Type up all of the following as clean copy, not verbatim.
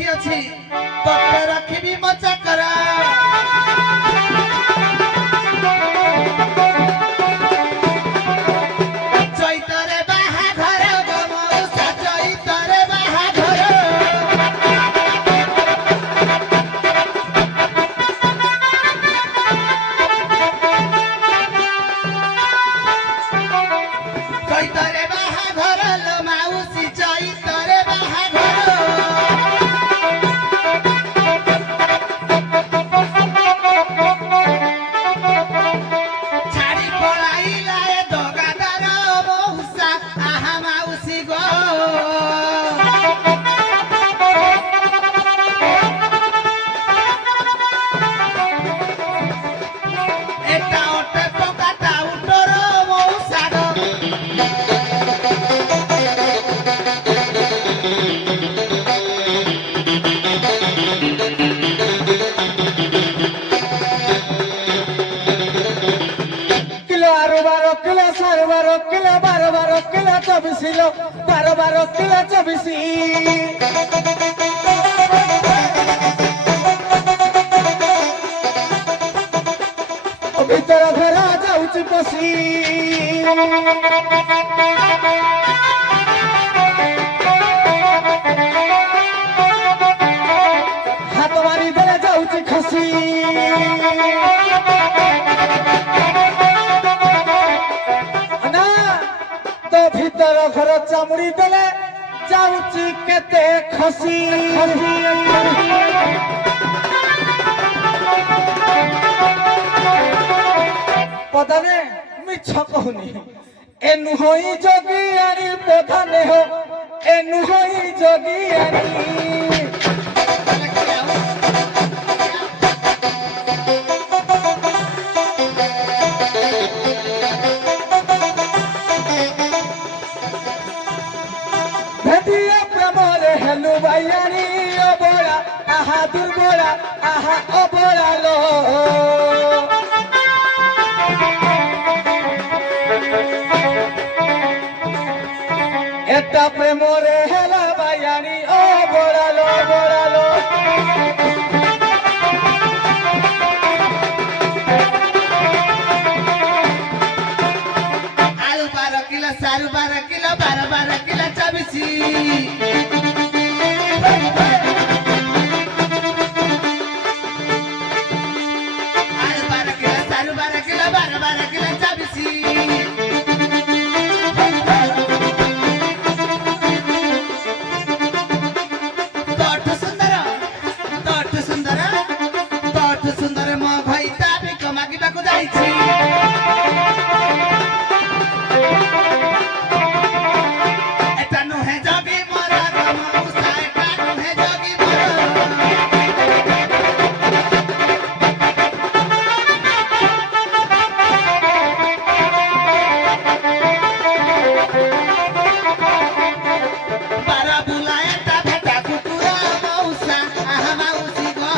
ଲେଖି ଅଛି ତତେ ରଖିବି ମୋ ଚାକର ଚୈତରେ ବାହାଘର ମଉସା ଚୈତରେ ବାହାଘର ଚୈତରେ ବାହାଘର ଲୋ ମାଉସୀ ଚୈତରେ ବାହାଘର ଛାଡ଼ି ପଳାଇଲା ଏ ଦଗାଦାର ମଉସା ଆହା ମାଉସୀ ଗୋ ଏଟା ଅଟେ ପକାଟା ଉଟର ମଉସା ଗୋ kilo 12 kilo 12 kilo 12 kilo 24 kilo 12 kilo 24 ଭିତର ଘର ଯାଉଛି ପଶି ହାତ ମାରି ଦେଲେ ଯାଉଛି ଖସି ନା ତ ଭିତର ଘର ଚାମୁଡ଼ି ଦେଲେ ଯାଉଛି କେତେ ଖସି ପଦାନେ ମିଛ କହୁନି ଏ ନୁହଇ ଯୋଗୀ ଆଣି ପଦାନେ ହୋ ଏ ନୁହଇ ଯୋଗୀ ଆଣି ভেটিয়া প্রেমরে হেলু বাইয়ানি অবলা আহা দুর্বলা আহা অবলা লো এটা প্রেমরে হেলা বাইয়ানি অবলা লো বলা লো आलू 12 किलो सारू 12 किलो 12 किलो 24 आलू 12 किलो सारू 12 किलो 12 किलो 24 ତଠୁ ସୁନ୍ଦର ମୋ ଭାଇ ତା ଭିକ ମାଗିବାକୁ ଯାଇଛି এটা নুহে যোগী মোর মৌসা এটা নুহে যোগী মোর বারা বুলায় এটা ভেটা কুকুর মৌসা আহা মাউসি গো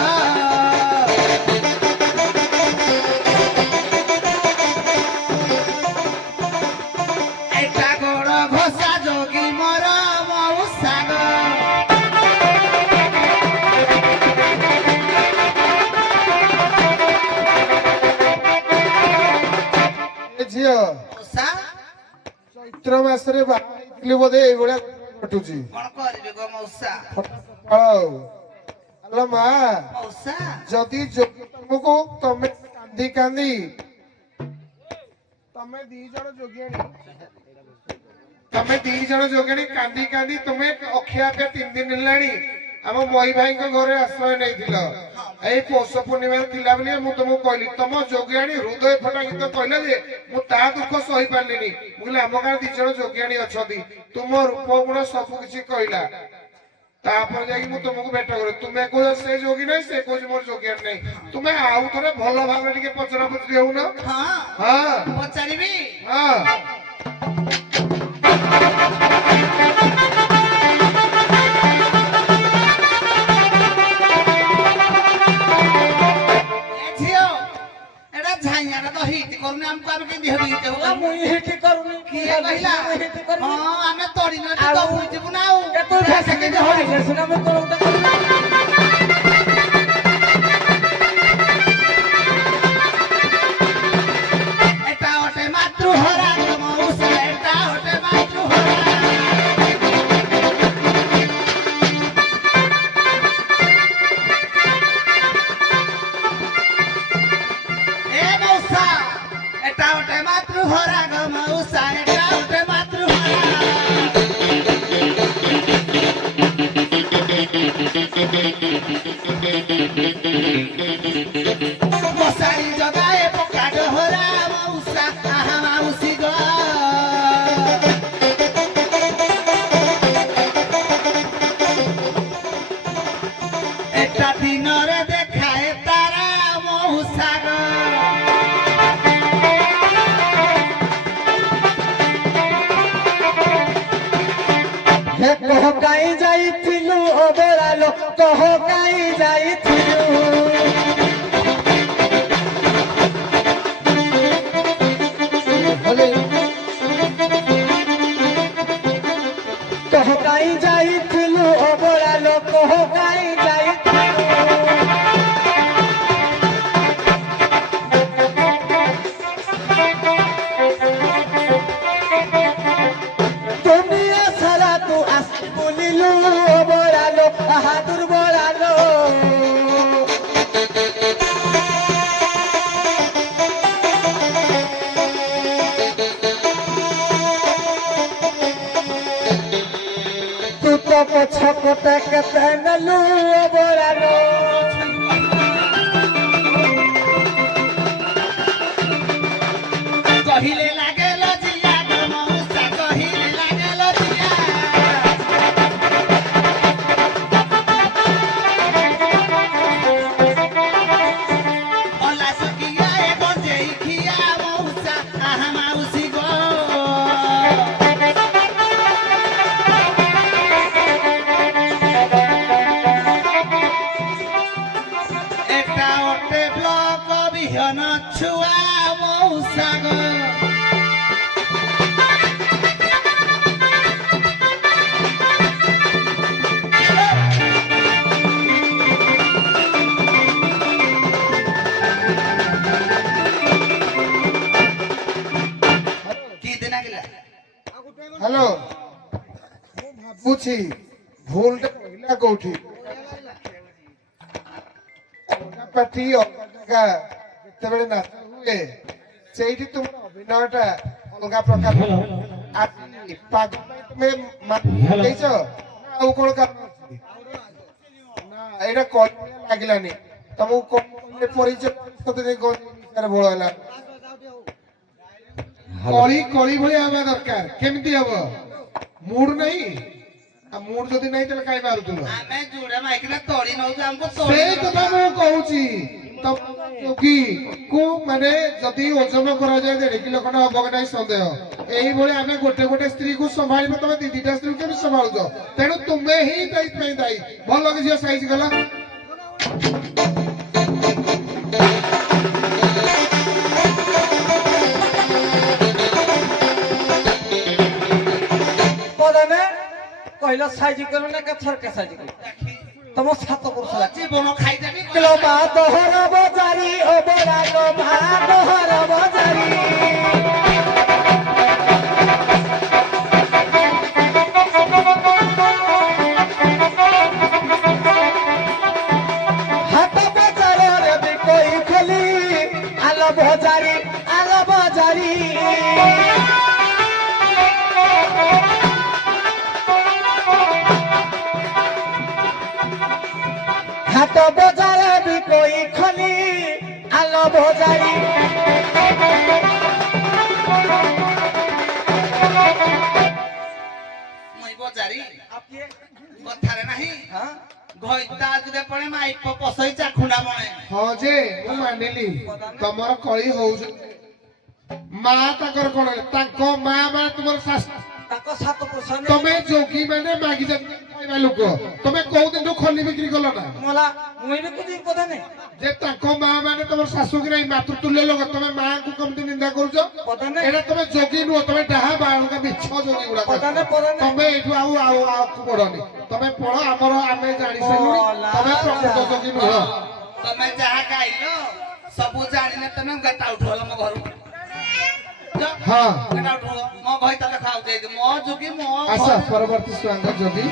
এটা গোড় ঘষা যোগী মোর মৌসা গো ঝিଅ মৌসা ଚୈତ୍ର ମାସରେ ବାହା ହେଇଥିଲି ବୋଧେ ଏଇଭଳିଆ ଘଟୁଛି କଣ କରିବି ଗো ମୌସା ଆଲୋ ମା ମୌସା ଯଦି ଯୋଗୀ ତମକୁ ତମେ କାନ୍ଦି କାନ୍ଦି ତମେ ଦି ଜଣ ଯୋଗିଣୀ କାନ୍ଦି କାନ୍ଦି ତୁମେ ଅଖିଆ ପେ 3 ଦିନ ହେଲାଣି ଆମ ମଇ ଭାଇଙ୍କ ଘରେ ଆଶ୍ରୟ ନେଇଥିଲ ଏଇ ପୌଷ ପୂର୍ଣ୍ଣିମାରେ ଥିଲା ବୋଲି ମୁଁ ତମକୁ କହିଲି ତମ ଯୋଗିଆଣୀ ହୃଦୟ ଫଟା ଗୀତ କହିଲା ଯେ ମୁଁ ତା ଦୁଃଖ ସହି ପାରିଲିନି ମୁଁ କହିଲି ଆମ ଗାଁରେ 2 ଜଣ ଯୋଗିଆଣୀ ଅଛନ୍ତି ତୁମ ରୂପ ଗୁଣ ସବୁ କିଛି କହିଲା ତାପରେ ଯାଇକି ମୁଁ ତମକୁ ଭେଟ କରେ ତୁମେ କହୁଛ ସେ ଯୋଗୀ ନାହିଁ ସେ କହୁଛି ମୋର ଯୋଗିଆଣୀ ନାହିଁ ତୁମେ ଆଉ ଥରେ ଭଲ ଭାବରେ ଟିକେ ପଚରା ପଚରି ହଉନ ହଁ ହଁ ପଚାରିବି ହଁ କରୁନି ଆମକୁ ଆମେ କେମିତି ହେବି ହିଟ ହବ ମୁଇଁ ହିଟ କରୁନି କିଏ କହିଲା ହଁ ଆମେ ତୋଡ଼ି ନ ଆଉ ଯିବୁ ନା ଆଉ କେତେ କେମିତି ହଇ ସିନା ମୁଁ ତୋଳଟା हे कह काई जाइथिलु अबरालो कह काई जाइथिलु कह काई जाइथिलु अबरालो कह काई जाइथिलु दुनिया सारा तू आस बोलिलु अबरालो आहा दुर्बलालो तू तो पछकटे केते नलु अबरालो कहिले लागेल जिया ग मौसा कहिले लागेल जिया ओला सकिया ए गजे खिया मौसा आहा माउसी गो একটা ওটে ব্লক বিহন ছুয়া মৌসা গো কি দিন আগিলা হ্যালো ভাবুছি ভুলটা কহিলা কোঠি পার্টি জায়গা যেତେବେଳେ ନାଚ ହୁଏ ସେଇଠି ତୁମର ଅଭିନୟଟା ଅଲଗା ପ୍ରକାର ଆଜି ପାଗ ପାଇଁ ତୁମେ ଦେଇଛ ଆଉ କଣ କାରଣ ଅଛି ନା ଏଇଟା କଳିଆ ଲାଗିଲାନି ତମକୁ କଣ ପରିଚୟ ସତେ ଗରେ ଭୋଳ ହେଲା କଳି କଳି ଭଳିଆ ହବା ଦରକାର କେମିତି ହବ ମୁଡ ନାହିଁ ଆଉ ମୁଡ ଯଦି ନାହିଁ ତାହେଲେ କାଇଁ ମାରୁଥିଲ ଆମେ ଜୁଡା ମାଇକିନା ତଳି ନଉଛୁ ଆମକୁ ସେଇ କଥା ମୁଁ କହୁଛି ଯୋଗୀ କୁ ମାନେ ଯଦି ଓଜନ କରାଯାଏ 1.5 କିଲୋ ଖଣ୍ଡେ ହବ କି ନାହିଁ ସନ୍ଦେହ এইଭଳି ଆମେ ଗୋଟେ ଗୋଟେ ସ୍ତ୍ରୀ କୁ ସମ୍ଭାଳିବ ତମେ ଦିଦିଟା ସ୍ତ୍ରୀ କେମିତି ସମ୍ଭାଳୁଛ ତେଣୁ ତୁମେ ହିଁ ସେଇଥିପାଇଁ ଦାୟୀ ଭଲ କି ଝିଅ ସାଇଜ ଗଲା पदने कहलो साइज करो ना के थर के साइज करो तम सात पुरुष জীবন খাইদেবি किलो बा दोहर बजारी अबरालो भा दोहर बजारी हाथ बजार रे भी कोई खली आलो बजारी हाथ बजार भी कोई खली आलो बजारी মই বজারি आपके কথারে নাহি हां ঘইতা যদি পড়ে মাইপ পসই চাখুনা বনে ହଁ ଯେ ମୁଁ ମାନିଲି ତମର କଳି ହଉଛି ମା ତାଙ୍କର କଣ ହେଲେ ତାଙ୍କ ମା ମା ତୁମର ଶାଶୁ ताको सात पुरुष ने ତମେ ଯୋଗୀ ମାନେ ମାଗିଛନ୍ତି ଖାଇବା ଲୋକ ତମେ କୋଉ ଦିନଠୁ ଖଲି ବିକ୍ରି କଲ ନା मोला मुई भी कुछ पता नहीं ଯେ ତାଙ୍କ ମା ମାନେ ତମର ଶାଶୁ କି ନାହିଁ ମାତୃତୁଲ୍ୟ ଲୋକ ତମେ ମାଙ୍କୁ କେମିତି ନିନ୍ଦା କରୁଛ पता नहीं ଏଇଟା ତମେ ଯୋଗୀ ନୁହଁ ତମେ ଡାହା ବାଳୁକା ମିଛ ଯୋଗୀ ଗୁଡାକ पता नहीं ତମେ ଏଇଠୁ ଆଉ ଆଗକୁ ବଢନି ତମେ ପଢ ଆମର ଆମେ ଜାଣିସାରିଲୁଣି ତମେ ପ୍ରକୃତ ଯୋଗୀ ନୁହଁ ତମେ ଯାହା ଗାଇଲ ସବୁ ଜାଣିଲେ ତମେ ଗେଟା ଉଠଲ ମୋ ଘରୁ ହଁ ଗେଟା ଉଠଲ ମୋ ଘଇ ତଲେ ଖାଉ ଦେଇ ମୋ ଯୋଗୀ ମୋ ଆସ ପରବର୍ତ୍ତୀ ସ୍ୱାଙ୍ଗ ଯୋଗୀ